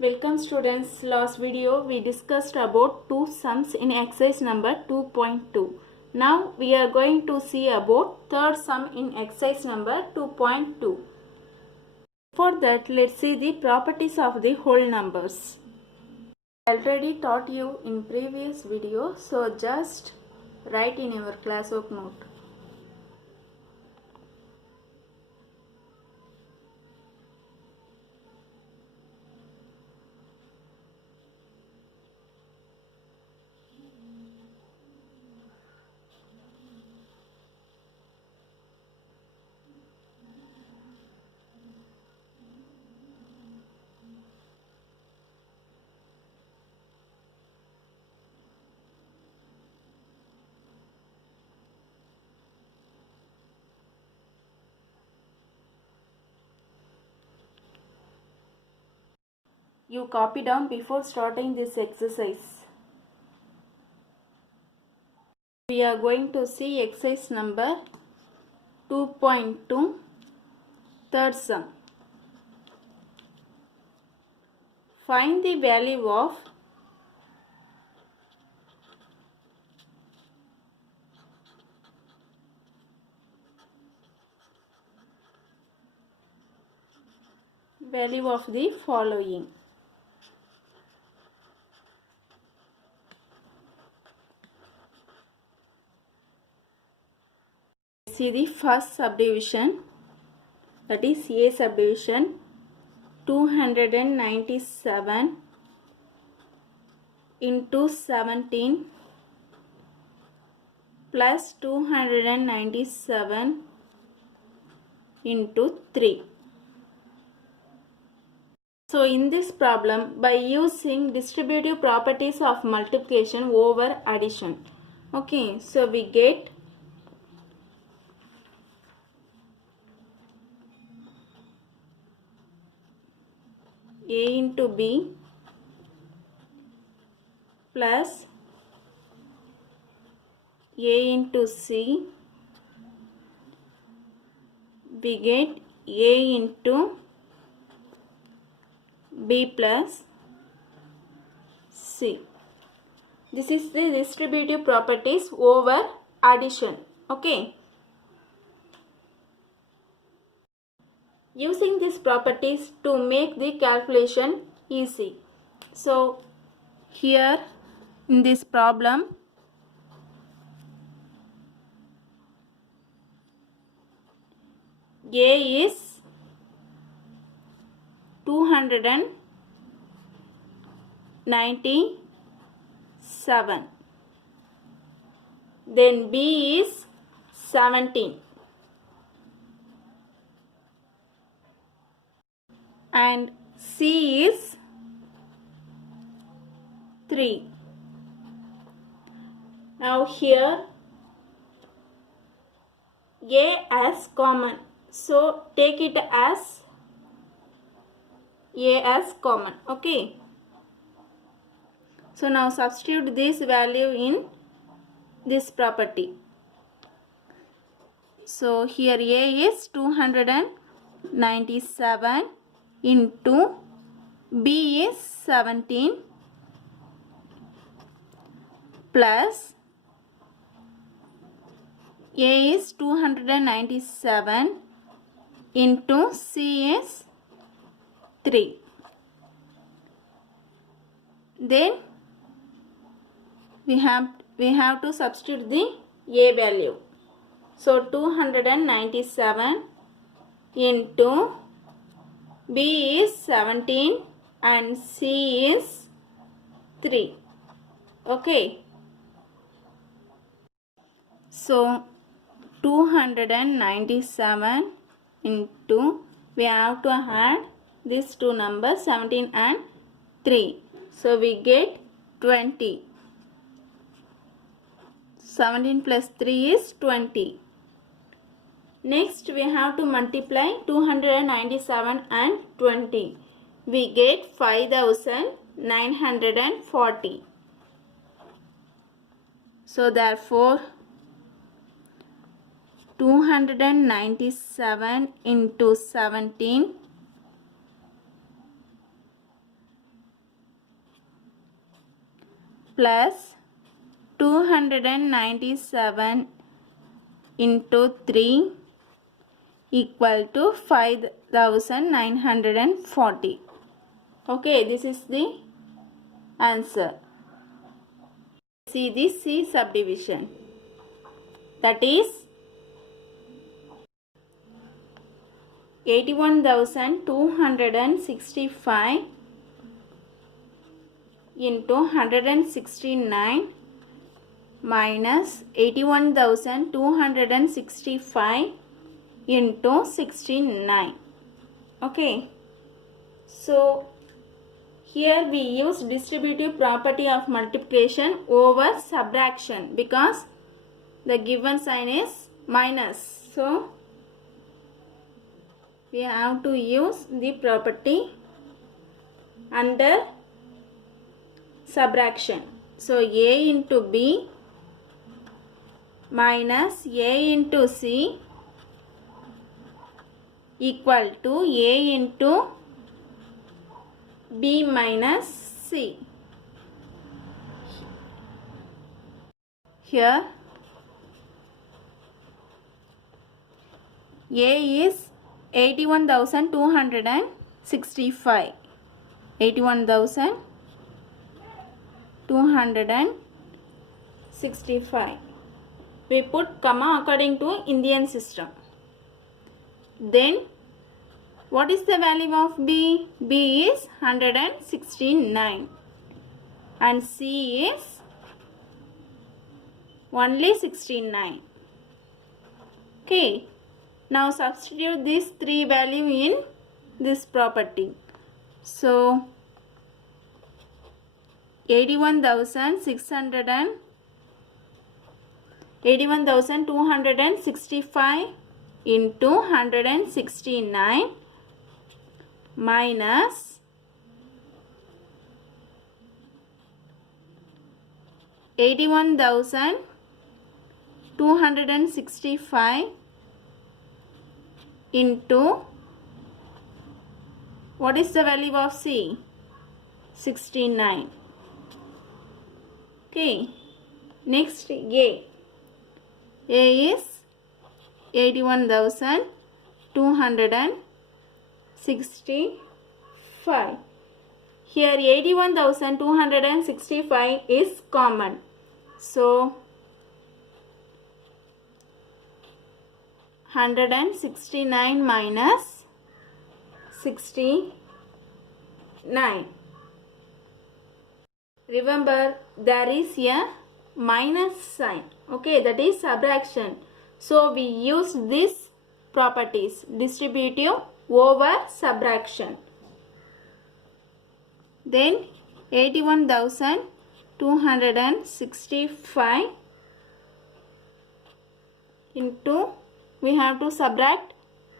Welcome students. Last video we discussed about two sums in exercise number 2.2. Now we are going to see about third sum in exercise number 2.2. For that, let's see the properties of the whole numbers. I already taught you in previous video, so just write in your classwork note. You copy down before starting this exercise. We are going to see exercise number 2.2, third sum. Find the value of the following. See the first subdivision, that is A subdivision. 297 into 17 plus 297 into 3. So in this problem, by using distributive properties of multiplication over addition, okay, so we get A into B plus A into C, we get A into B plus C. This is the distributive properties over addition. Okay. Using these properties to make the calculation easy. So here in this problem, A is 297, then B is 17, and C is 3. Now here A as common, so take it as A as common. Okay. So now substitute this value in this property. So here A is 297 into B is 17 plus A is 297 into C is 3. Then we have to substitute the A value. So 297 into B is 17 and C is 3. Okay. So 297 into, we have to add these two numbers 17 and 3. So we get 20. 17 plus 3 is 20. Next we have to multiply 297 and 20. We get 5940. So therefore 297 into 17 plus 297 into 3 equal to 5940. Okay, this is the answer. See the C subdivision, that is 81,265 into 169 minus 81,265 into 69. Okay, so here we use distributive property of multiplication over subtraction because the given sign is minus. So we have to use the property under subtraction. So A into B minus A into C equal to A into B minus C. Here A is 81,265. 81,265. We put comma according to Indian system. Then what is the value of B? B is 169 and C is only 69. Okay. Now substitute these three value in this property. So 81,265 into 169 minus 81,265 into what is the value of C? 69. Okay. Next A. A is 81,265. Here 81,265 is common. So 169 minus 69. Remember, there is a minus sign. Okay, that is subtraction. So we use these properties, distributive over subtraction. Then 81,265 into, we have to subtract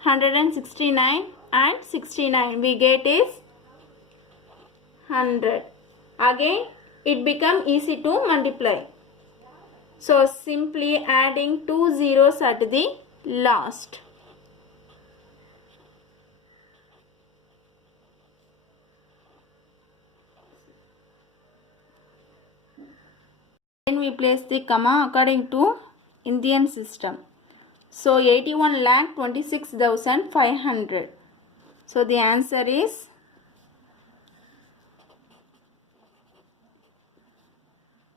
169 and 69. We get is 100. Again it become easy to multiply. So simply adding 2 zeros at the last. Then we place the comma according to Indian system. So 81,26,500. So the answer is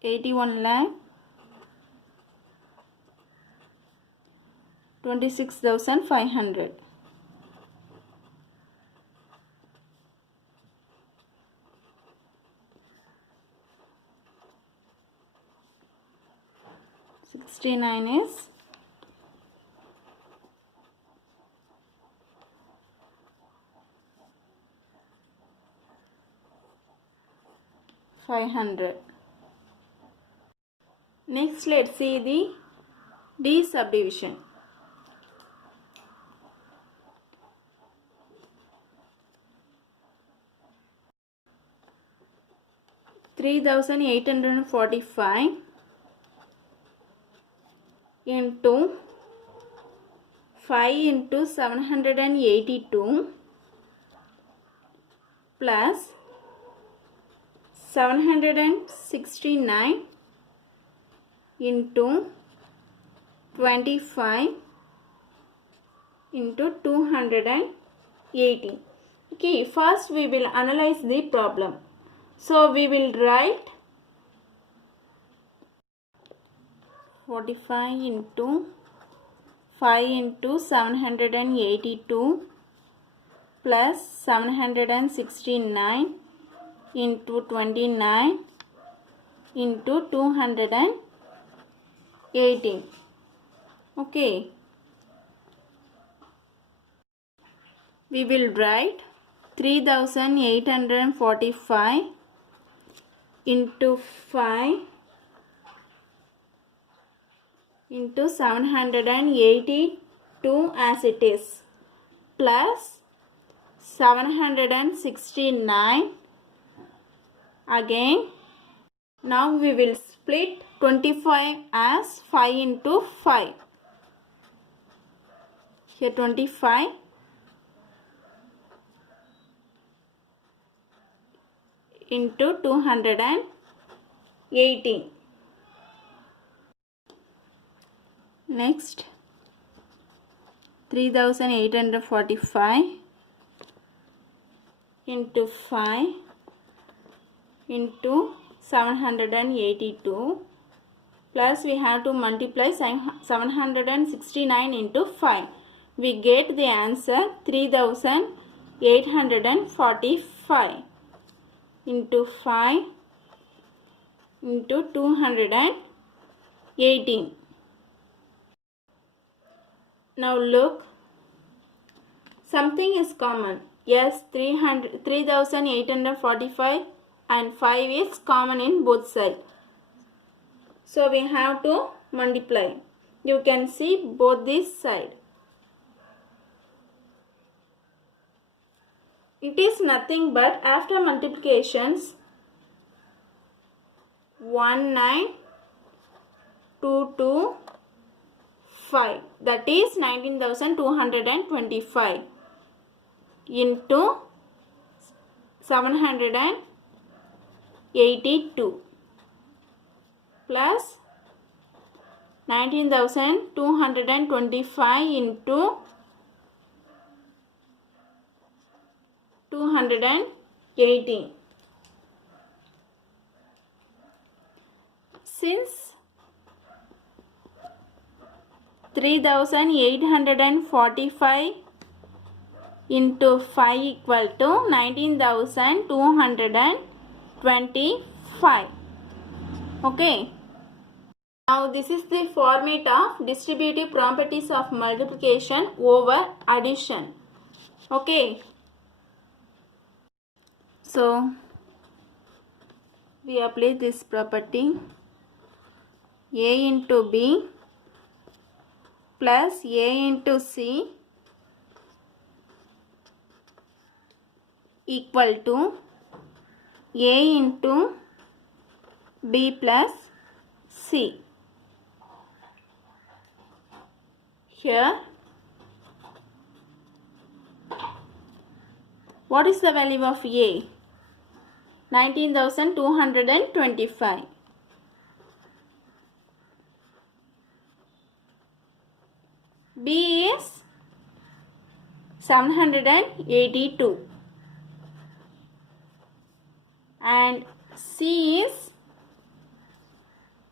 81,26,500. Sixty-nine is 500. Next, let's see the D subdivision. $3,845 into 5 into 782 plus 769 into 25 into 280. Okay, first we will analyze the problem. So we will write 45 into 5 into 782 plus 769 into 29 into 218. Okay, we will write 3845 into 5 into 782 as it is, plus 769 again. Now we will split 25 as 5 into 5. Here 25 into 218. Next 3845 into 5 into 782 plus we have to multiply 769 into 5. We get the answer 3845 into 5 into 218. Now look, something is common. Yes, 3845 and 5 is common in both sides. So we have to multiply. You can see both this side. It is nothing but after multiplications 19225, that is 19,225 into 782 plus 19,225 into 218. Since 3845 into 5 equal to 19,225. Okay. Now this is the format of distributive properties of multiplication over addition. Okay. So we apply this property. A into B plus A into C equal to A into B plus C. Here, what is the value of A? 19,225. B is 782 and C is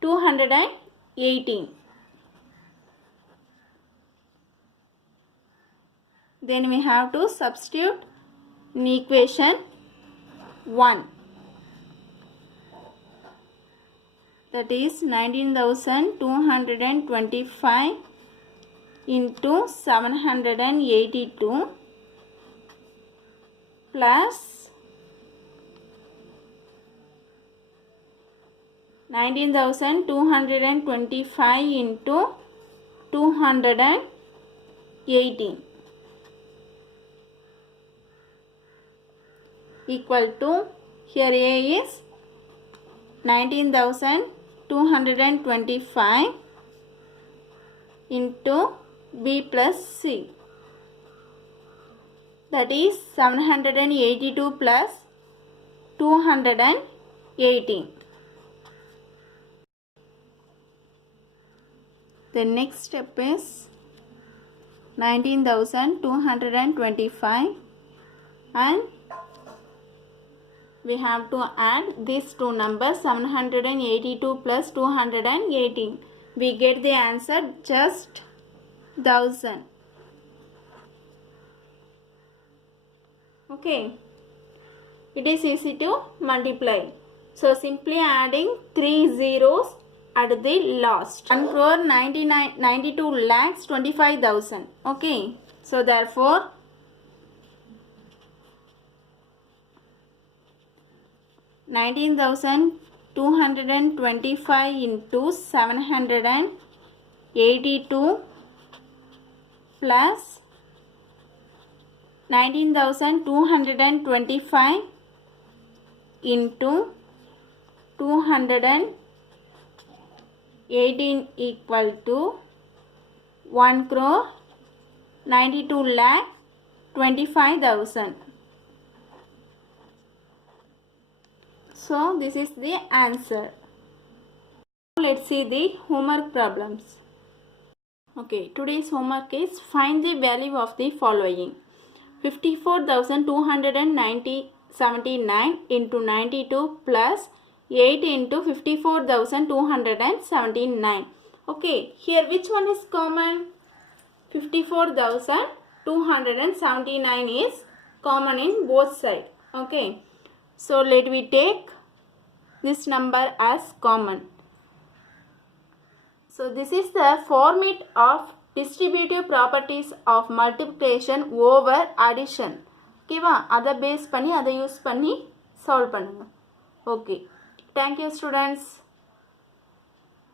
218. Then we have to substitute in equation 1. That is 19,225 into 782 plus 19,225 into 218 equal to, here A is 19,225 into B plus C, that is 782 plus 218. 18. The next step is 19,225 and we have to add these two numbers 782 plus 218. We get the answer just 1000. Okay. It is easy to multiply. So simply adding 3 zeros at the last. 1,92 lakhs 25,000. Okay. So therefore 19,225 into 782 plus 19,225 into 218 equal to 1,92 lakh 25,000. So this is the answer. Let's see the homework problems. Okay, today's homework is find the value of the following. 54,279 into 92 plus 8 into 54,279. Okay, here which one is common? 54,279 is common in both sides. Okay, so let me take this number as common. So this is the format of distributive properties of multiplication over addition. ஓகேவா, அதை base பண்ணி அதை use பண்ணி solve பண்ணுங்க. Okay, thank you students.